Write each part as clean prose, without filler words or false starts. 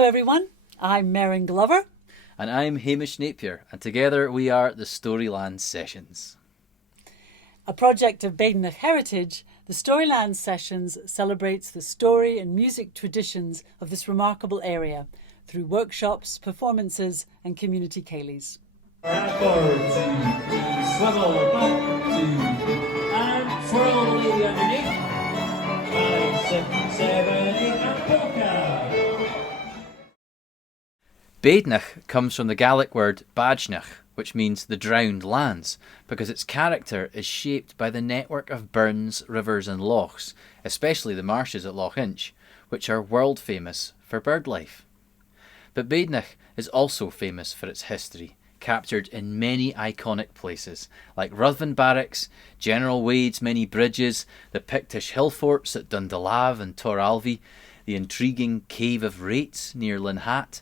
Hello everyone, I'm Merryn Glover. And I'm Hamish Napier, and together we are the Storylands Sessions. A project of Badenoch Heritage, the Storylands Sessions celebrates the story and music traditions of this remarkable area through workshops, performances and community ceilidhs. Forward to swivel back to and swirl the lady underneath. 5, 6, 7, 8 and polka. Badenoch comes from the Gaelic word Badenoch, which means the drowned lands, because its character is shaped by the network of burns, rivers and lochs, especially the marshes at Loch Inch, which are world famous for bird life. But Badenoch is also famous for its history, captured in many iconic places, like Ruthven Barracks, General Wade's many bridges, the Pictish hill forts at Dundalave and Toralvie, the intriguing Cave of Rates near Linhat,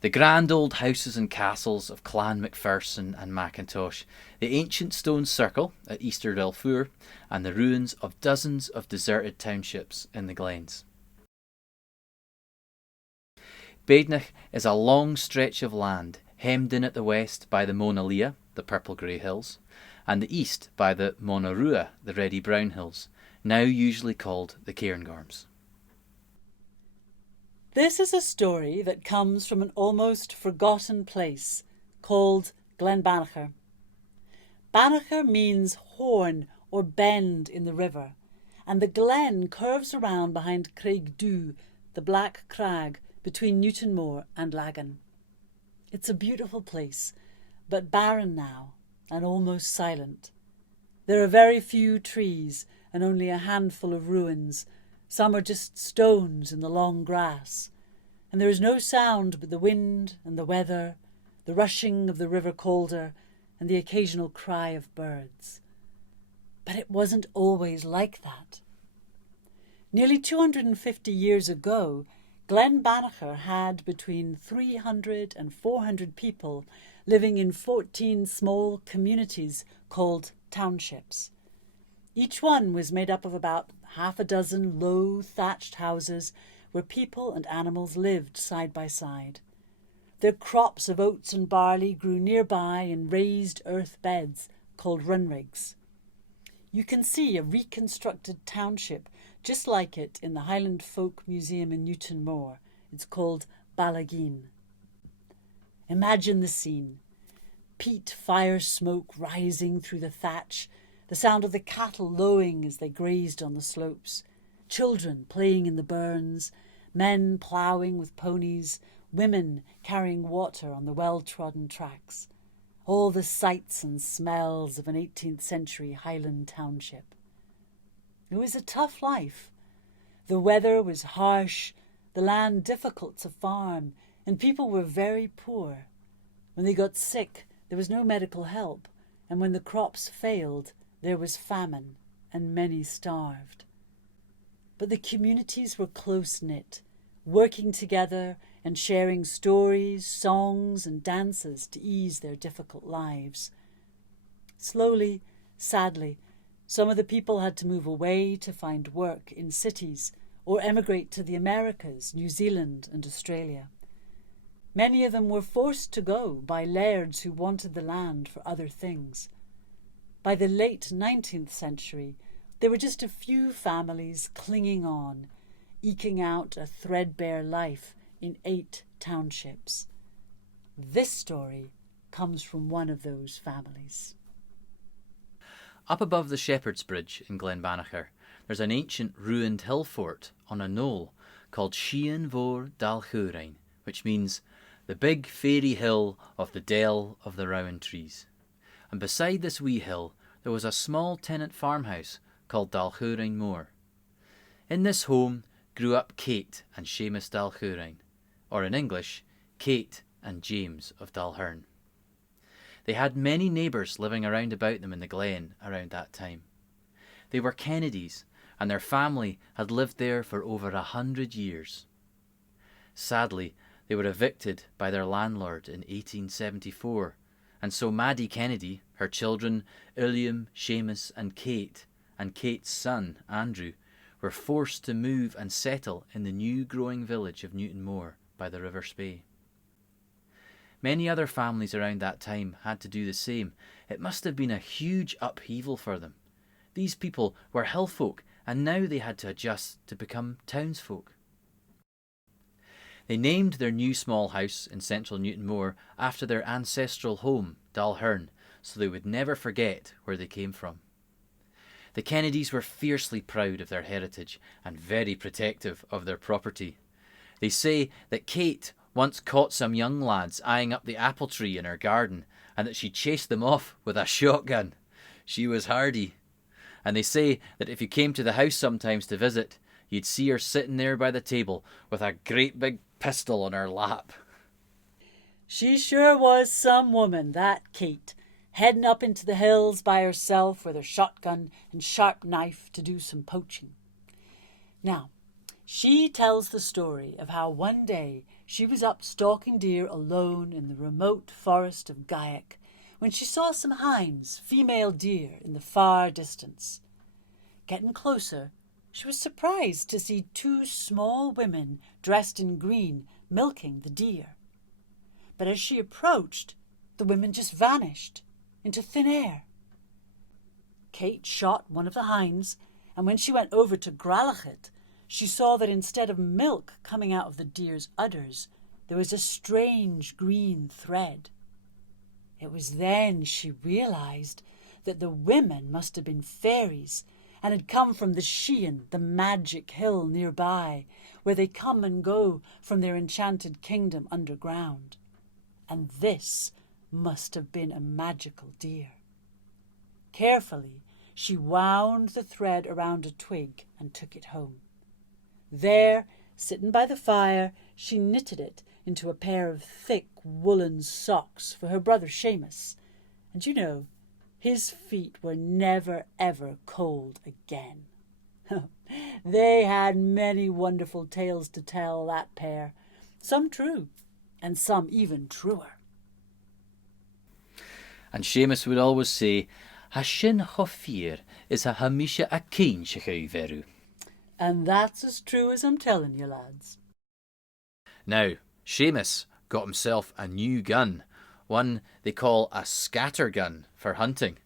the grand old houses and castles of Clan Macpherson and Macintosh, the ancient stone circle at Easter Delfour, and the ruins of dozens of deserted townships in the glens. Badenoch is a long stretch of land, hemmed in at the west by the Mona Lea, the purple-grey hills, and the east by the Mona Rua, the reddy-brown hills, now usually called the Cairngorms. This is a story that comes from an almost forgotten place called Glen Banchor. Banchor means horn or bend in the river, and the glen curves around behind Craigdhu, the black crag between Newtonmore and Lagan. It's a beautiful place, but barren now and almost silent. There are very few trees and only a handful of ruins. Some are just stones in the long grass, and there is no sound but the wind and the weather, the rushing of the River Calder, and the occasional cry of birds. But it wasn't always like that. Nearly 250 years ago, Glen Banchor had between 300 and 400 people living in 14 small communities called townships. Each one was made up of about half a dozen low thatched houses where people and animals lived side by side. Their crops of oats and barley grew nearby in raised earth beds called runrigs. You can see a reconstructed township just like it in the Highland Folk Museum in Newtonmore. It's called Ballageen. Imagine the scene. Peat fire smoke rising through the thatch, the sound of the cattle lowing as they grazed on the slopes, children playing in the burns, men ploughing with ponies, women carrying water on the well-trodden tracks. All the sights and smells of an 18th century Highland township. It was a tough life. The weather was harsh, the land difficult to farm, and people were very poor. When they got sick, there was no medical help, and when the crops failed, there was famine, and many starved. But the communities were close-knit, working together and sharing stories, songs and dances to ease their difficult lives. Slowly, sadly, some of the people had to move away to find work in cities or emigrate to the Americas, New Zealand and Australia. Many of them were forced to go by lairds who wanted the land for other things. By the late 19th century, there were just a few families clinging on, eking out a threadbare life in 8 townships. This story comes from one of those families. Up above the Shepherd's Bridge in Glen Banchor, there's an ancient ruined hill fort on a knoll called Shean Vor Dal Churain, which means the big fairy hill of the dell of the rowan trees. And beside this wee hill there was a small tenant farmhouse called Dalchurain Moor. In this home grew up Kate and Seamus Dalchurain, or in English, Kate and James of Dalhern. They had many neighbours living around about them in the glen around that time. They were Kenncdys, and their family had lived there for over 100 years. Sadly, they were evicted by their landlord in 1874, and so Maddie Kenncdy, her children Illiam, Seamus and Kate's son Andrew, were forced to move and settle in the new growing village of Newtonmore by the River Spey. Many other families around that time had to do the same. It must have been a huge upheaval for them. These people were hill folk, and now they had to adjust to become townsfolk. They named their new small house in central Newton Moor after their ancestral home, Dalhern, so they would never forget where they came from. The Kenncdys were fiercely proud of their heritage and very protective of their property. They say that Kate once caught some young lads eyeing up the apple tree in her garden, and that she chased them off with a shotgun. She was hardy. And they say that if you came to the house sometimes to visit, you'd see her sitting there by the table with a great big pistol on her lap. She sure was some woman, that Kate, heading up into the hills by herself with her shotgun and sharp knife to do some poaching. Now, she tells the story of how one day she was up stalking deer alone in the remote forest of Gaiac when she saw some hinds, female deer, in the far distance. Getting closer, she was surprised to see two small women dressed in green milking the deer. But as she approached, the women just vanished into thin air. Kate shot one of the hinds, and when she went over to gralach it, she saw that instead of milk coming out of the deer's udders, there was a strange green thread. It was then she realized that the women must have been fairies and had come from the Sheehan, the magic hill nearby, where they come and go from their enchanted kingdom underground. And this must have been a magical deer. Carefully, she wound the thread around a twig and took it home. There, sitting by the fire, she knitted it into a pair of thick woolen socks for her brother Seamus. And you know, his feet were never ever cold again. They had many wonderful tales to tell, that pair, some true, and some even truer. And Seamus would always say, "Ha sin chofir is a hamisha a keen veru." And that's as true as I'm telling you, lads. Now, Seamus got himself a new gun, one they call a scatter gun for hunting.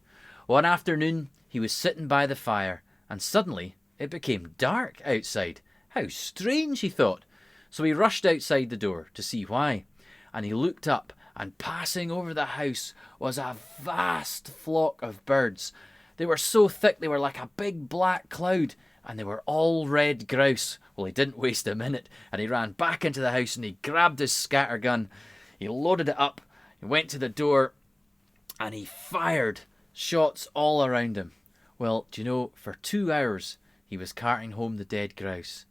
One afternoon, he was sitting by the fire, and suddenly it became dark outside. How strange, he thought. So he rushed outside the door to see why, and he looked up, and passing over the house was a vast flock of birds. They were so thick they were like a big black cloud, and they were all red grouse. Well, he didn't waste a minute, and he ran back into the house and he grabbed his scatter gun. He loaded it up, he went to the door, and he fired shots all around him. Well, do you know, for 2 hours he was carting home the dead grouse.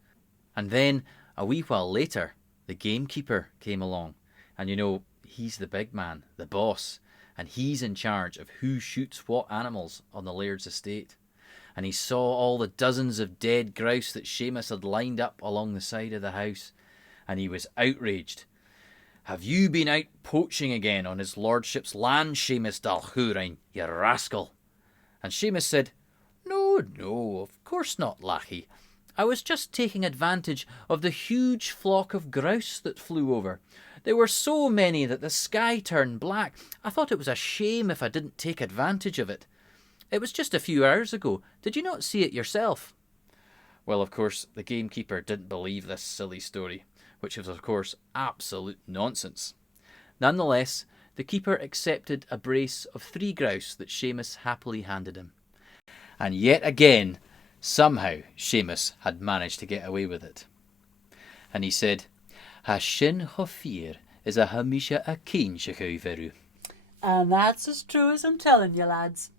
And then, a wee while later, the gamekeeper came along. And you know, he's the big man, the boss, and he's in charge of who shoots what animals on the laird's estate. And he saw all the dozens of dead grouse that Seamus had lined up along the side of the house, and he was outraged. "Have you been out poaching again on his lordship's land, Seamus Dalhurain, you rascal?" And Seamus said, No, of course not, Lachie. I was just taking advantage of the huge flock of grouse that flew over. There were so many that the sky turned black. I thought it was a shame if I didn't take advantage of it. It was just a few hours ago. Did you not see it yourself?" Well, of course, the gamekeeper didn't believe this silly story, which was, of course, absolute nonsense. Nonetheless, the keeper accepted a brace of 3 grouse that Seamus happily handed him. And yet again, somehow, Seamus had managed to get away with it. And he said, "Ha sin chofir is a hamisha a keen veru." And that's as true as I'm telling you, lads.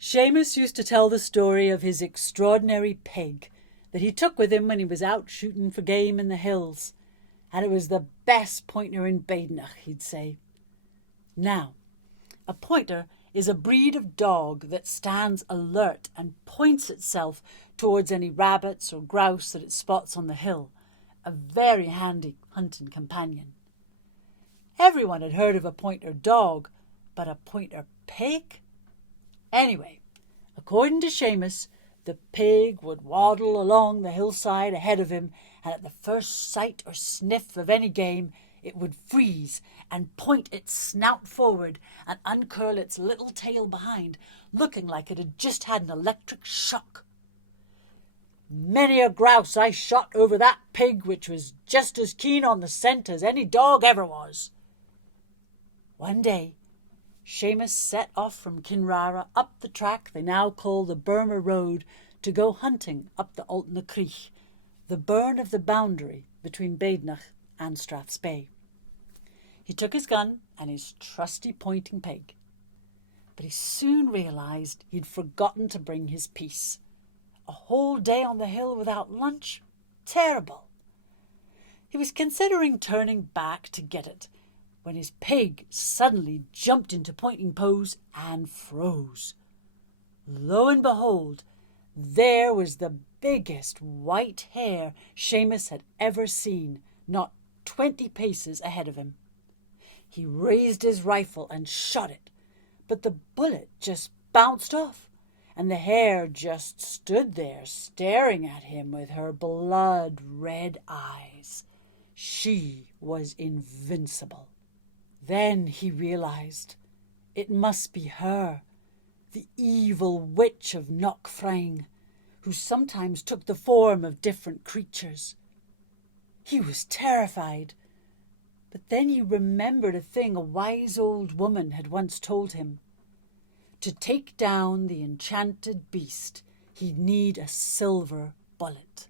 Seamus used to tell the story of his extraordinary pig that he took with him when he was out shooting for game in the hills, and it was the best pointer in Badenoch, he'd say. Now, a pointer is a breed of dog that stands alert and points itself towards any rabbits or grouse that it spots on the hill, a very handy hunting companion. Everyone had heard of a pointer dog, but a pointer pig? Anyway, according to Seamus, the pig would waddle along the hillside ahead of him, and at the first sight or sniff of any game, it would freeze and point its snout forward and uncurl its little tail behind, looking like it had just had an electric shock. Many a grouse I shot over that pig, which was just as keen on the scent as any dog ever was. One day, Seamus set off from Kinrara up the track they now call the Burma Road to go hunting up the Altnacrich, the burn of the boundary between Badenoch and Strathspey. He took his gun and his trusty pointing pig, but he soon realised he'd forgotten to bring his piece. A whole day on the hill without lunch? Terrible! He was considering turning back to get it, when his pig suddenly jumped into pointing pose and froze. Lo and behold, there was the biggest white hare Seamus had ever seen, not 20 paces ahead of him. He raised his rifle and shot it, but the bullet just bounced off, and the hare just stood there staring at him with her blood-red eyes. She was invincible. Then he realised it must be her, the evil witch of Knockfrang, who sometimes took the form of different creatures. He was terrified, but then he remembered a thing a wise old woman had once told him. To take down the enchanted beast, he'd need a silver bullet.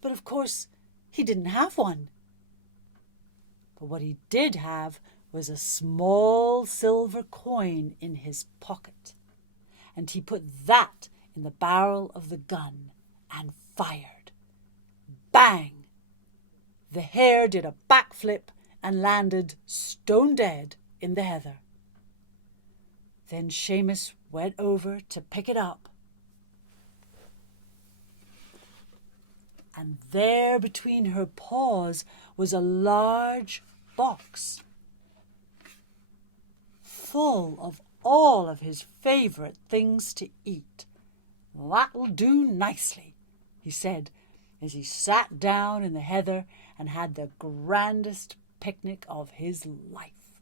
But of course, he didn't have one. But what he did have was a small silver coin in his pocket, and he put that in the barrel of the gun and fired. Bang! The hare did a backflip and landed stone dead in the heather. Then Seamus went over to pick it up, and there between her paws was a large box full of all of his favourite things to eat. "That'll do nicely," he said, as he sat down in the heather and had the grandest picnic of his life.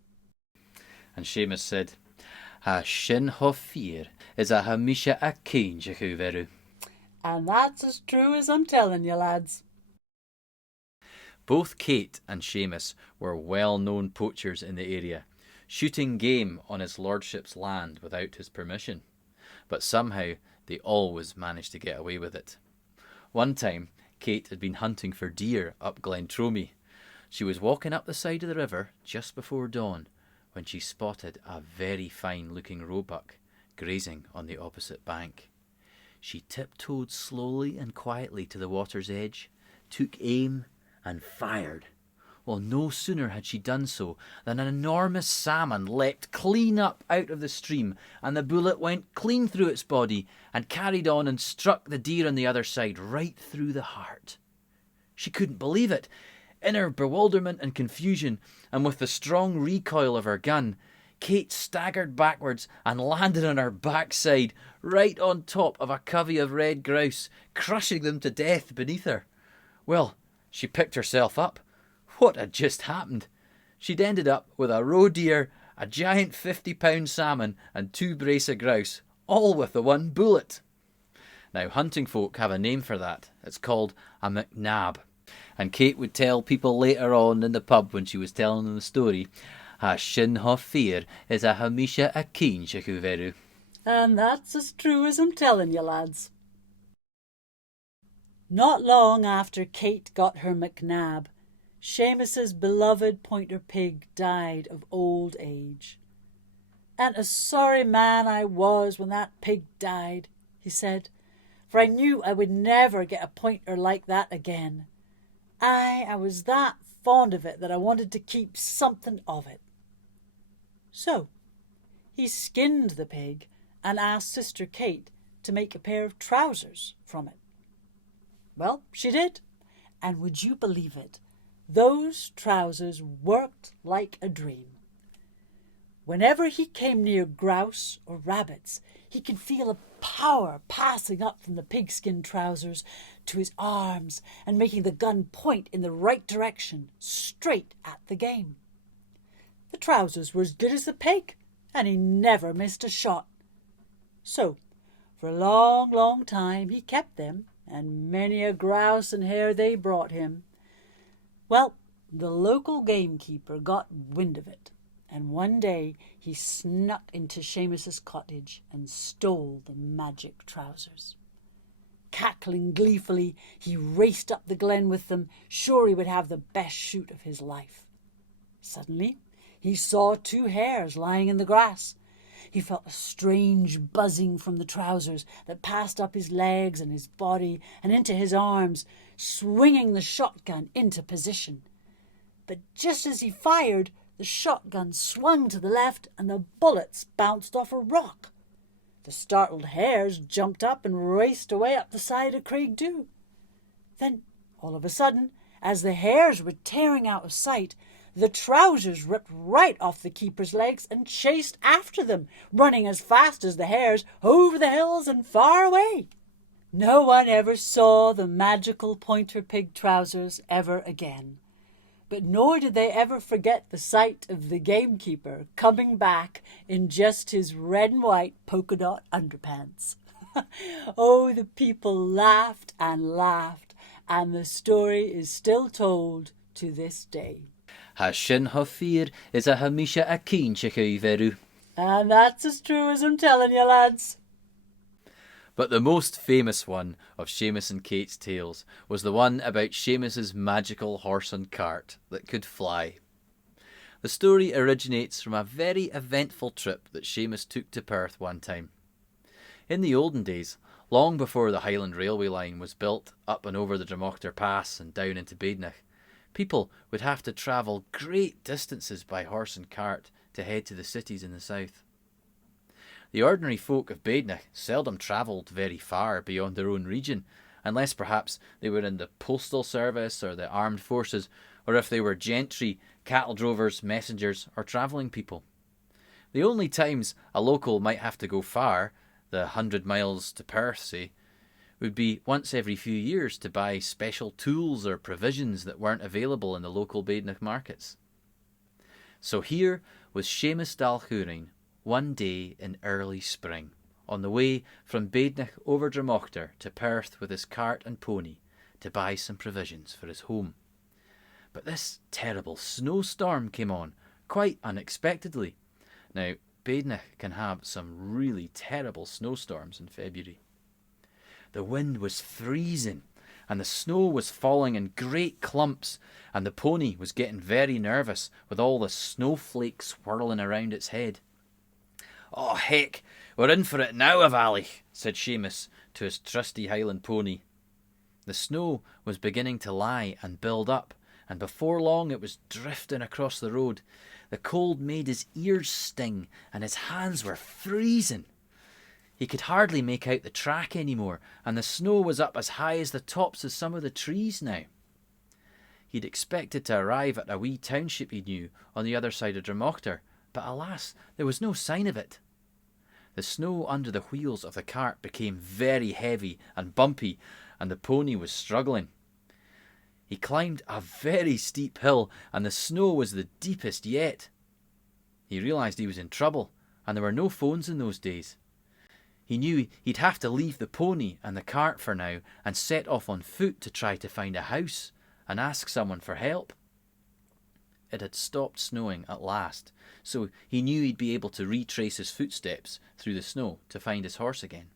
And Seamus said, "Ha sin ho fear is a hamisha a Kenncdys veru." And that's as true as I'm telling you, lads. Both Kate and Seamus were well-known poachers in the area, shooting game on his lordship's land without his permission. But somehow they always managed to get away with it. One time, Kate had been hunting for deer up Glen Tromie. She was walking up the side of the river just before dawn when she spotted a very fine-looking roebuck grazing on the opposite bank. She tiptoed slowly and quietly to the water's edge, took aim and fired. Well, no sooner had she done so than an enormous salmon leapt clean up out of the stream, and the bullet went clean through its body and carried on and struck the deer on the other side right through the heart. She couldn't believe it. In her bewilderment and confusion, and with the strong recoil of her gun, Kate staggered backwards and landed on her backside right on top of a covey of red grouse, crushing them to death beneath her. Well, she picked herself up. What had just happened? She'd ended up with a roe deer, a giant 50-pound salmon and 2 brace of grouse, all with the one bullet. Now, hunting folk have a name for that. It's called a Macnab. And Kate would tell people later on in the pub when she was telling them the story, "Ha sin ho fear is a hamisha a Kenncdys veru." And that's as true as I'm telling you, lads. Not long after Kate got her Macnab, Seamus's beloved pointer pig died of old age. "And a sorry man I was when that pig died," he said, "for I knew I would never get a pointer like that again. I was that fond of it that I wanted to keep something of it." So he skinned the pig and asked Sister Kate to make a pair of trousers from it. Well, she did, and would you believe it? Those trousers worked like a dream. Whenever he came near grouse or rabbits, he could feel a power passing up from the pigskin trousers to his arms and making the gun point in the right direction, straight at the game. The trousers were as good as the pig, and he never missed a shot. So, for a long, long time he kept them, and many a grouse and hare they brought him. Well, the local gamekeeper got wind of it, and one day he snuck into Seamus's cottage and stole the magic trousers. Cackling gleefully, he raced up the glen with them, sure he would have the best shoot of his life. Suddenly, he saw 2 hares lying in the grass. He felt a strange buzzing from the trousers that passed up his legs and his body and into his arms, swinging the shotgun into position. But just as he fired, the shotgun swung to the left and the bullets bounced off a rock. The startled hares jumped up and raced away up the side of Craigdhu. Then, all of a sudden, as the hares were tearing out of sight, the trousers ripped right off the keeper's legs and chased after them, running as fast as the hares over the hills and far away. No one ever saw the magical pointer pig trousers ever again, but nor did they ever forget the sight of the gamekeeper coming back in just his red and white polka dot underpants. Oh, the people laughed and laughed, and the story is still told to this day. Ha sin ho fear is a hamisha a keenche veru. And that's as true as I'm telling you, lads. But the most famous one of Seamus and Kate's tales was the one about Seamus's magical horse and cart that could fly. The story originates from a very eventful trip that Seamus took to Perth one time. In the olden days, long before the Highland Railway line was built up and over the Dromoctor Pass and down into Badenoch, people would have to travel great distances by horse and cart to head to the cities in the south. The ordinary folk of Badenoch seldom travelled very far beyond their own region, unless perhaps they were in the postal service or the armed forces, or if they were gentry, cattle drovers, messengers, or travelling people. The only times a local might have to go far, the 100 miles to Perth, say, would be once every few years to buy special tools or provisions that weren't available in the local Badenoch markets. So here was Seamus Dalhurin one day in early spring, on the way from Badenoch over Dromoctor to Perth with his cart and pony to buy some provisions for his home. But this terrible snowstorm came on, quite unexpectedly. Now, Badenoch can have some really terrible snowstorms in February. The wind was freezing, and the snow was falling in great clumps, and the pony was getting very nervous with all the snowflakes swirling around its head. "Oh, heck, we're in for it now, Avally," said Seamus to his trusty Highland pony. The snow was beginning to lie and build up, and before long it was drifting across the road. The cold made his ears sting, and his hands were freezing. He could hardly make out the track any more, and the snow was up as high as the tops of some of the trees now. He'd expected to arrive at a wee township he knew on the other side of Dromoctor, but alas, there was no sign of it. The snow under the wheels of the cart became very heavy and bumpy, and the pony was struggling. He climbed a very steep hill, and the snow was the deepest yet. He realised he was in trouble, and there were no phones in those days. He knew he'd have to leave the pony and the cart for now and set off on foot to try to find a house and ask someone for help. It had stopped snowing at last, so he knew he'd be able to retrace his footsteps through the snow to find his horse again.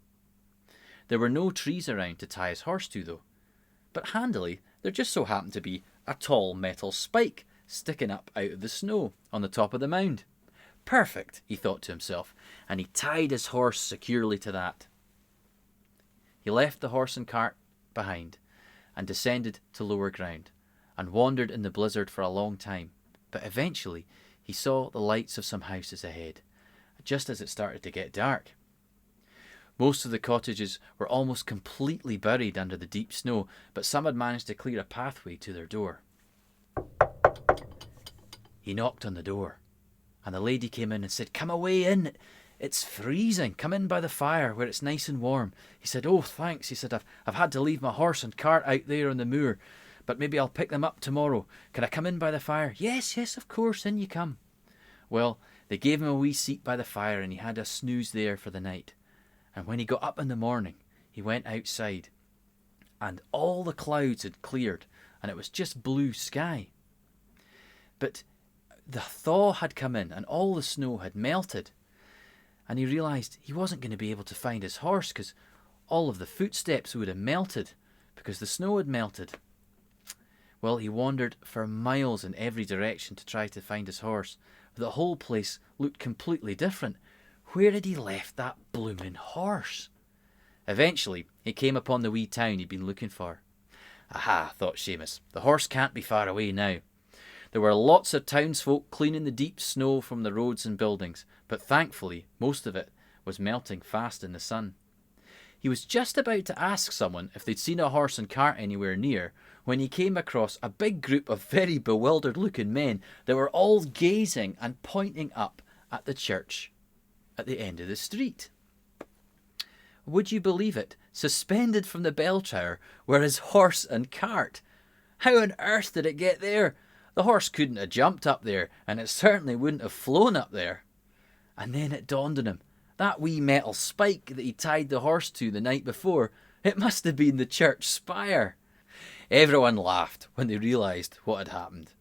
There were no trees around to tie his horse to, though, but handily there just so happened to be a tall metal spike sticking up out of the snow on the top of the mound. Perfect, he thought to himself, and he tied his horse securely to that. He left the horse and cart behind and descended to lower ground and wandered in the blizzard for a long time, but eventually he saw the lights of some houses ahead, just as it started to get dark. Most of the cottages were almost completely buried under the deep snow, but some had managed to clear a pathway to their door. He knocked on the door, and the lady came in and said, "Come away in. "It's freezing. Come in by the fire where it's nice and warm." He said, "Oh, thanks." He said, I've had to leave my horse and cart out there on the moor, but maybe I'll pick them up tomorrow. Can I come in by the fire?" Yes, of course, in you come." Well, they gave him a wee seat by the fire and he had a snooze there for the night. And when he got up in the morning, he went outside and all the clouds had cleared and it was just blue sky. But the thaw had come in and all the snow had melted. And he realised he wasn't going to be able to find his horse because all of the footsteps would have melted because the snow had melted. Well, he wandered for miles in every direction to try to find his horse. The whole place looked completely different. Where had he left that blooming horse? Eventually, he came upon the wee town he'd been looking for. Aha, thought Seamus, the horse can't be far away now. There were lots of townsfolk cleaning the deep snow from the roads and buildings, but thankfully most of it was melting fast in the sun. He was just about to ask someone if they'd seen a horse and cart anywhere near when he came across a big group of very bewildered-looking men that were all gazing and pointing up at the church at the end of the street. Would you believe it? Suspended from the bell tower were his horse and cart. How on earth did it get there? The horse couldn't have jumped up there, and it certainly wouldn't have flown up there. And then it dawned on him, that wee metal spike that he tied the horse to the night before, it must have been the church spire. Everyone laughed when they realised what had happened.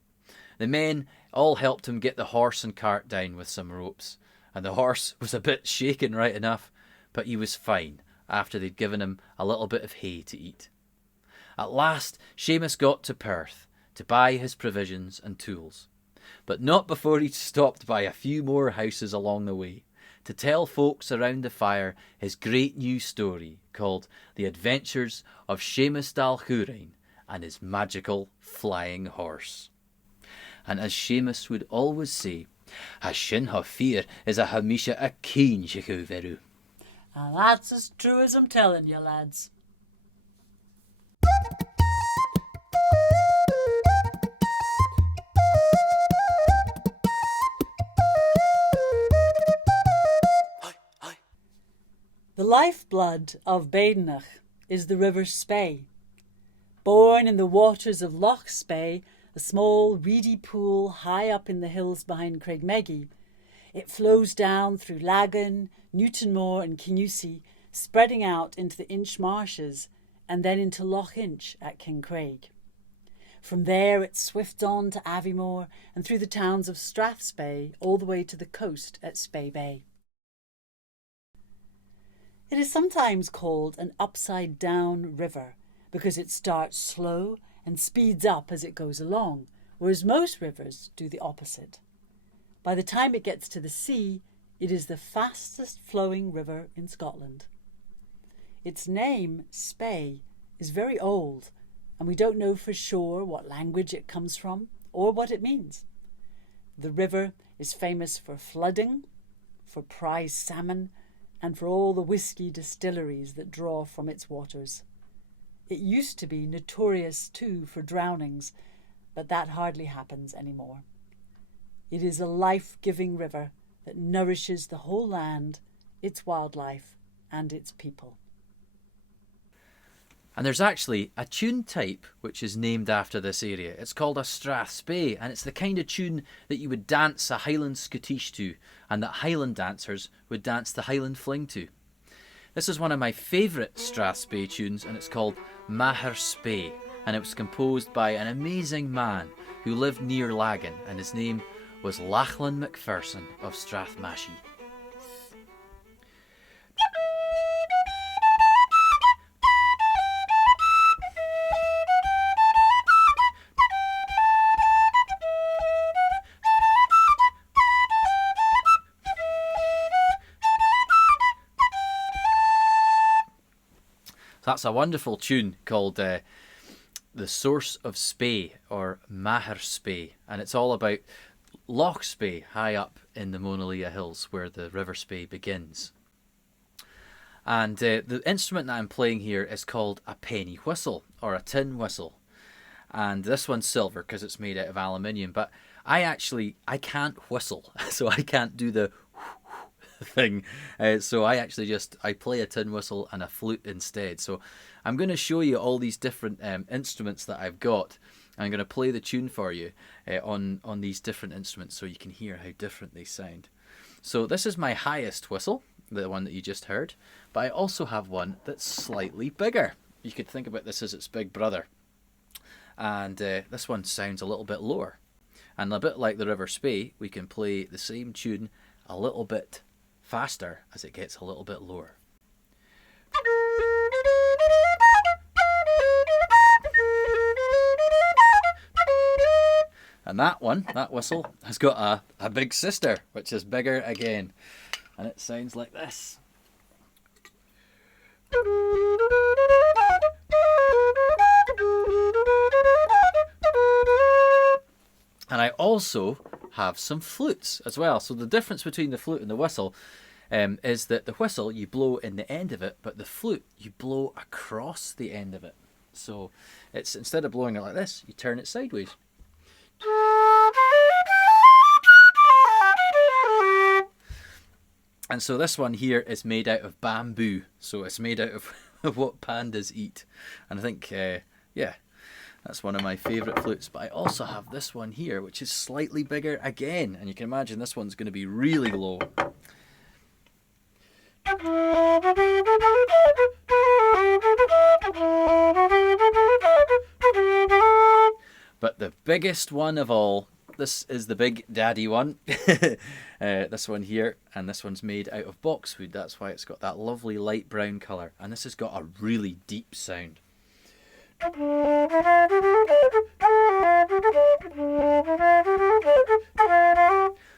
The men all helped him get the horse and cart down with some ropes, and the horse was a bit shaken right enough, but he was fine after they'd given him a little bit of hay to eat. At last, Seamus got to Perth to buy his provisions and tools, but not before he'd stopped by a few more houses along the way to tell folks around the fire his great new story called The Adventures of Seamus Dalhurain and His Magical Flying Horse. And as Seamus would always say, "A sin ha fear is a hamisha a keen shikuveru." And that's as true as I'm telling you, lads. The lifeblood of Badenoch is the River Spey. Born in the waters of Loch Spey, a small reedy pool high up in the hills behind Craigmeggy, it flows down through Lagan, Newtonmore and Kenncdys, spreading out into the Inch marshes and then into Loch Inch at Kincraig. From there it swifts on to Aviemore and through the towns of Strathspey all the way to the coast at Spey Bay. It is sometimes called an upside-down river because it starts slow and speeds up as it goes along, whereas most rivers do the opposite. By the time it gets to the sea, it is the fastest flowing river in Scotland. Its name, Spey, is very old, and we don't know for sure what language it comes from or what it means. The river is famous for flooding, for prize salmon, and for all the whisky distilleries that draw from its waters. It used to be notorious too for drownings, but that hardly happens anymore. It is a life-giving river that nourishes the whole land, its wildlife, and its people. And there's actually a tune type which is named after this area. It's called a Strathspey, and it's the kind of tune that you would dance a Highland Scottish to, and that Highland dancers would dance the Highland Fling to. This is one of my favourite Strathspey tunes, and it's called Merryn Spey, and it was composed by an amazing man who lived near Lagan, and his name was Lachlan Macpherson of Strathmashi. That's a wonderful tune called The Source of Spey, or Merryn Spey, and it's all about Loch Spey high up in the Mona Lea Hills where the River Spey begins. And the instrument that I'm playing here is called a penny whistle or a tin whistle, and this one's silver because it's made out of aluminium, but I can't whistle, so I can't do the thing. So I actually I play a tin whistle and a flute instead. So I'm going to show you all these different instruments that I've got. I'm going to play the tune for you on these different instruments so you can hear how different they sound. So this is my highest whistle, the one that you just heard, but I also have one that's slightly bigger. You could think about this as its big brother. And this one sounds a little bit lower. And a bit like the River Spey, we can play the same tune a little bit faster as it gets a little bit lower. And that whistle, has got a big sister, which is bigger again. And it sounds like this. And I also have some flutes as well. So the difference between the flute and the whistle is that the whistle, you blow in the end of it, but the flute, you blow across the end of it. So it's, instead of blowing it like this, you turn it sideways. And so this one here is made out of bamboo. So it's made out of what pandas eat. And I think, yeah, that's one of my favourite flutes. But I also have this one here, which is slightly bigger again. And you can imagine this one's going to be really low. But the biggest one of all, this is the big daddy one. This one here, and this one's made out of boxwood. That's why it's got that lovely light brown colour. And this has got a really deep sound.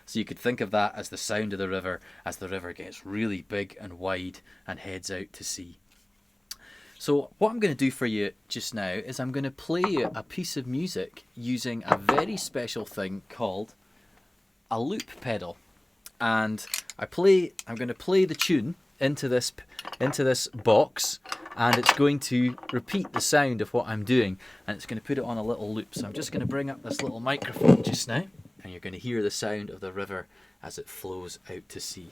So you could think of that as the sound of the river as the river gets really big and wide and heads out to sea. So what I'm going to do for you just now is I'm going to play you a piece of music using a very special thing called a loop pedal. And I'm going to play the tune into this box, and it's going to repeat the sound of what I'm doing, and it's going to put it on a little loop. So I'm just going to bring up this little microphone just now, and you're going to hear the sound of the river as it flows out to sea.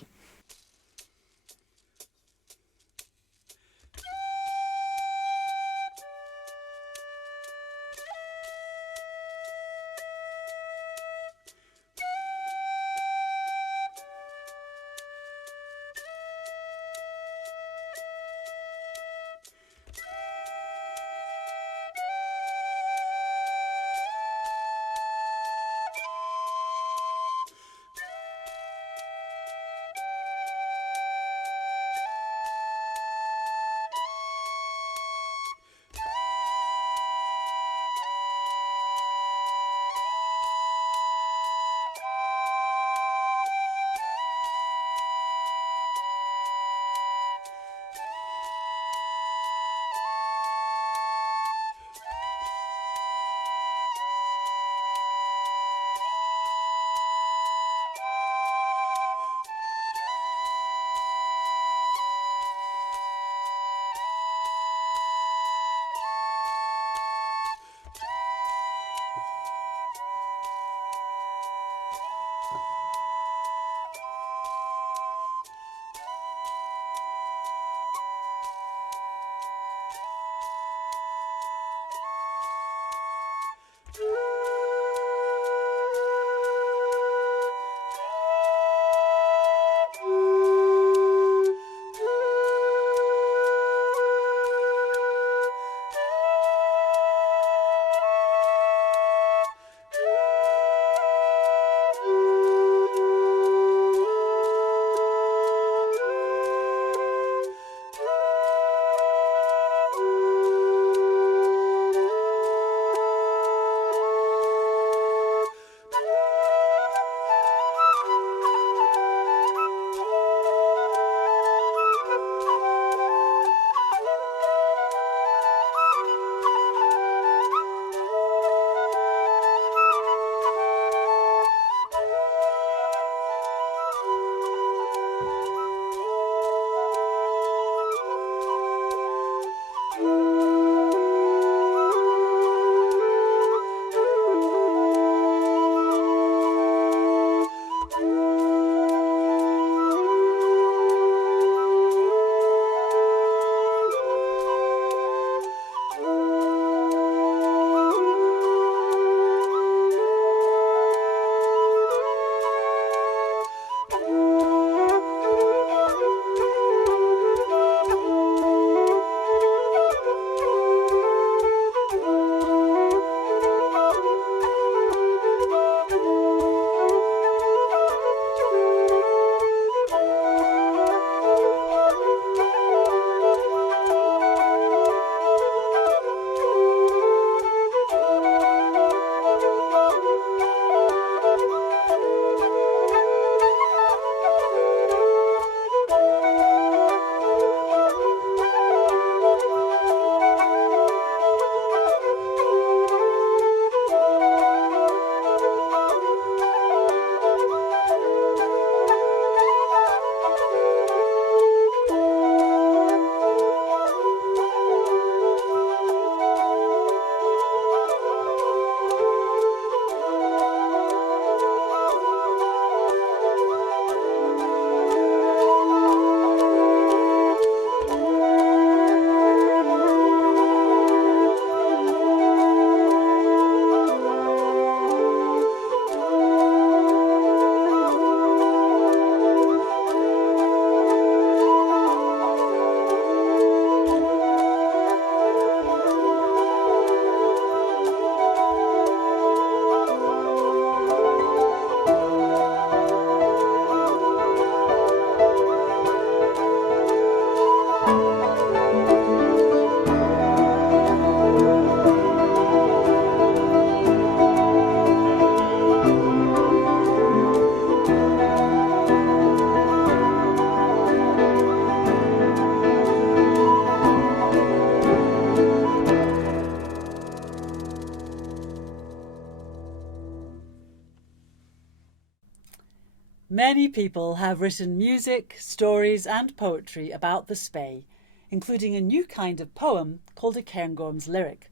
Many people have written music, stories and poetry about the Spey, including a new kind of poem called a Cairngorms lyric.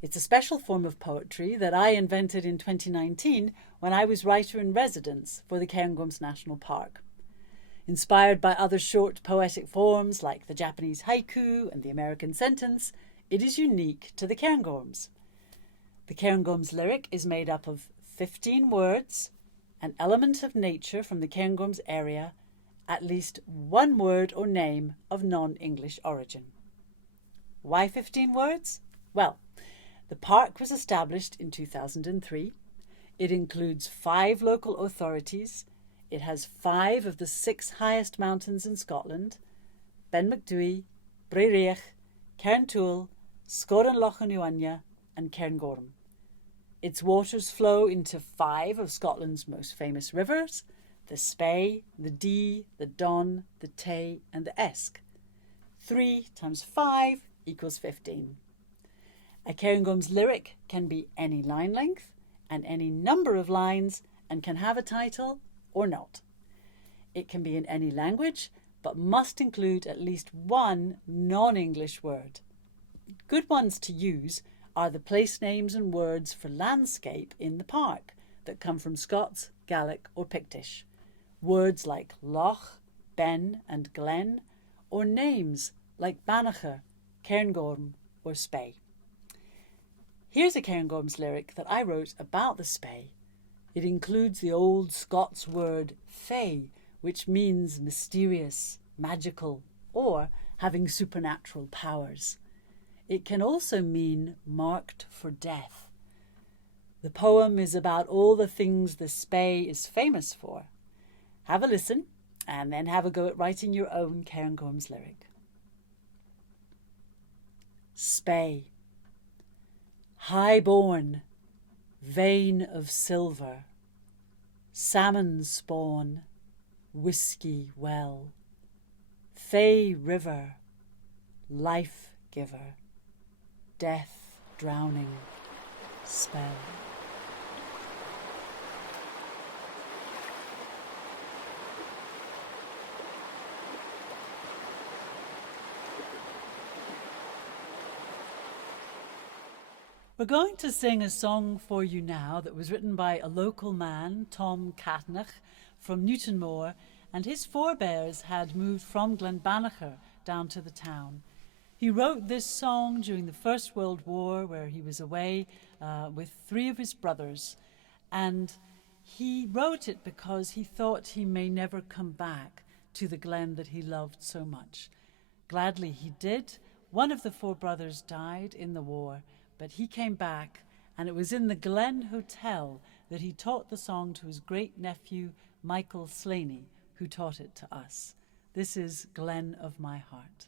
It's a special form of poetry that I invented in 2019 when I was writer-in-residence for the Cairngorms National Park. Inspired by other short poetic forms like the Japanese haiku and the American sentence, it is unique to the Cairngorms. The Cairngorms lyric is made up of 15 words, an element of nature from the Cairngorms area, at least one word or name of non-English origin. Why 15 words? Well, the park was established in 2003. It includes 5 local authorities. It has 5 of the 6 highest mountains in Scotland: Ben Macdui, Brereich, Cairntoul, Scoran Lochanuanya and Cairngorm. Its waters flow into 5 of Scotland's most famous rivers: the Spey, the Dee, the Don, the Tay and the Esk. 3 times 5 equals 15. A Cairngorms lyric can be any line length and any number of lines and can have a title or not. It can be in any language but must include at least one non-English word. Good ones to use are the place names and words for landscape in the park that come from Scots, Gaelic or Pictish. Words like loch, ben and glen, or names like Banachor, Cairngorm or Spey. Here's a Cairngorms lyric that I wrote about the Spey. It includes the old Scots word fae, which means mysterious, magical, or having supernatural powers. It can also mean marked for death. The poem is about all the things the Spey is famous for. Have a listen and then have a go at writing your own Cairngorms lyric. Spey. High-born, vein of silver, salmon spawn, whiskey well, Fay river, life giver, death drowning spell. We're going to sing a song for you now that was written by a local man, Tom Badenoch, from Newtonmore, and his forebears had moved from Glen Banchor down to the town. He wrote this song during the First World War, where he was away with 3 of his brothers, and he wrote it because he thought he may never come back to the glen that he loved so much. Gladly he did. One of the 4 brothers died in the war, but he came back, and it was in the Glen Hotel that he taught the song to his great-nephew, Michael Slaney, who taught it to us. This is Glen of My Heart.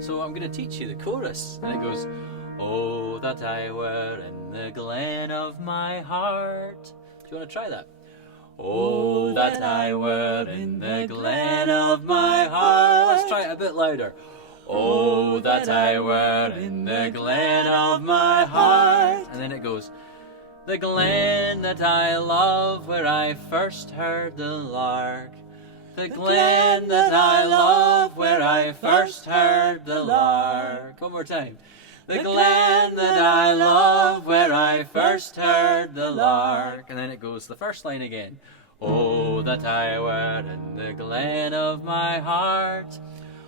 So I'm going to teach you the chorus, and it goes, "Oh, that I were in the glen of my heart." Do you want to try that? Oh, that I were in the glen of my heart. Let's try it a bit louder. Oh, that I were in the glen of my heart. And then it goes, "The glen that I love, where I first heard the lark. The glen that I love, where I first heard the lark." One more time. The glen that I love, where I first heard the lark. And then it goes the first line again. Oh, that I were in the glen of my heart.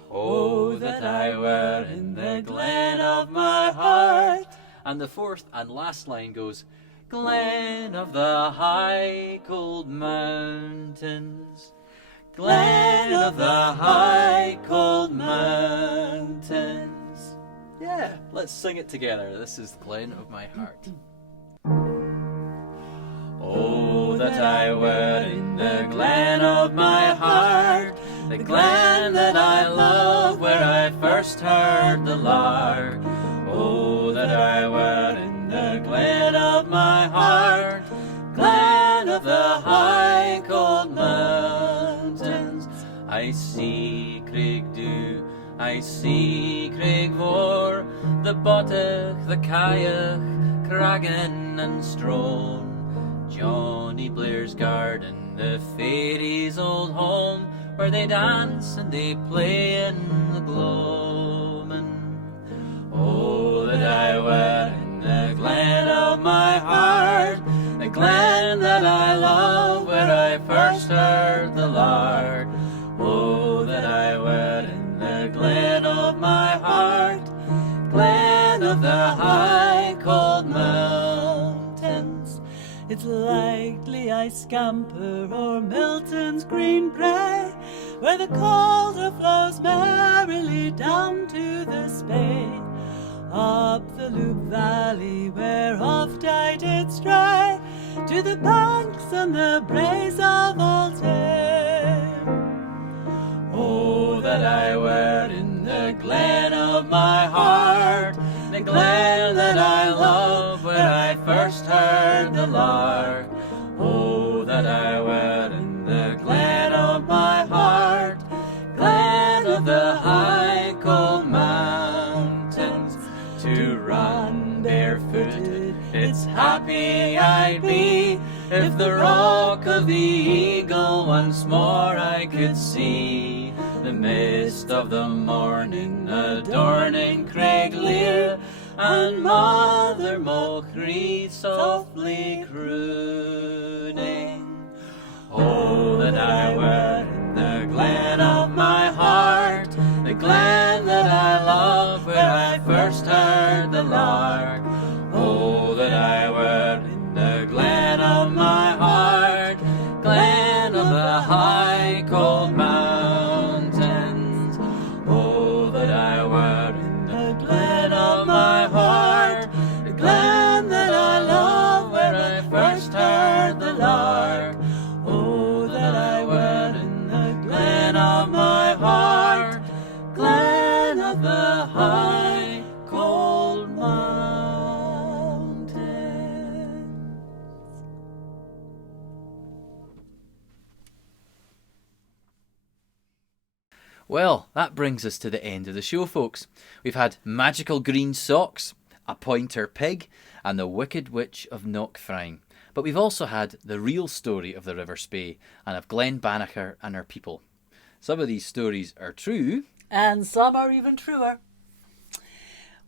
Oh, that I were in the glen of my heart. And the fourth and last line goes, "Glen of the high cold mountains. Glen of the high cold mountains." Yeah, let's sing it together. This is Glen of My Heart. Oh, that I were in the glen of my heart, the glen that I love, where I first heard the lark. Oh, that I were in the glen of my heart, glen of the high cold mountains. I see Craigdhu, I see Craigvor, the Badenoch, the Cairngorms, Cragan and Strone, Johnny Blair's garden, the fairies' old home, where they dance and they play in the gloaming. Oh, that I were in the glen of my heart, the glen that I love, where I first heard the lark. Oh, that I were in the glen of my heart, glen of the high cold mountains. It's likely I scamper o'er Milton's green brae, where the Calder flows merrily down to the Spey. Up the Loop Valley, where oft I did stray, to the banks and the braes of Altair. Oh, that I were in the glen of my heart, the glen that I love, where I first heard the lark. Oh, that I were in the glen of my heart, glen of the high cold mountains. To run barefooted, it's happy I'd be, if the rock of the eagle once more I could see. The mist of the morning adorning Craiglear, and Mother Mulcree softly crooning. Oh, that I were in the glen of my heart, the glen that I love, where I first heard the lark. Oh, that I were in the glen of my heart, glen of the high cold mountains. Oh, that I were in the glen of my heart, the glen that I love, where I first heard the lark. Oh, that I were in the glen of my heart, glen of the high cold mountains. Well, that brings us to the end of the show, folks. We've had magical green socks, a pointer pig, and the Wicked Witch of Knockfrine. But we've also had the real story of the River Spey and of Glen Banchor and her people. Some of these stories are true, And some are even truer.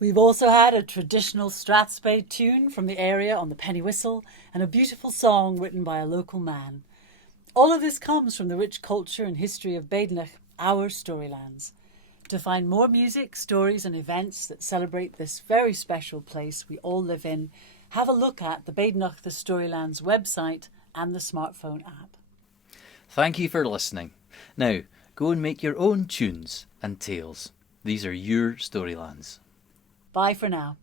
We've also had a traditional Strathspey tune from the area on the penny whistle, and a beautiful song written by a local man. All of this comes from the rich culture and history of Badenoch, our Storylands. To find more music, stories and events that celebrate this very special place we all live in, have a look at the Badenoch The Storylands website and the smartphone app. Thank you for listening. Now, go and make your own tunes and tales. These are your Storylands. Bye for now.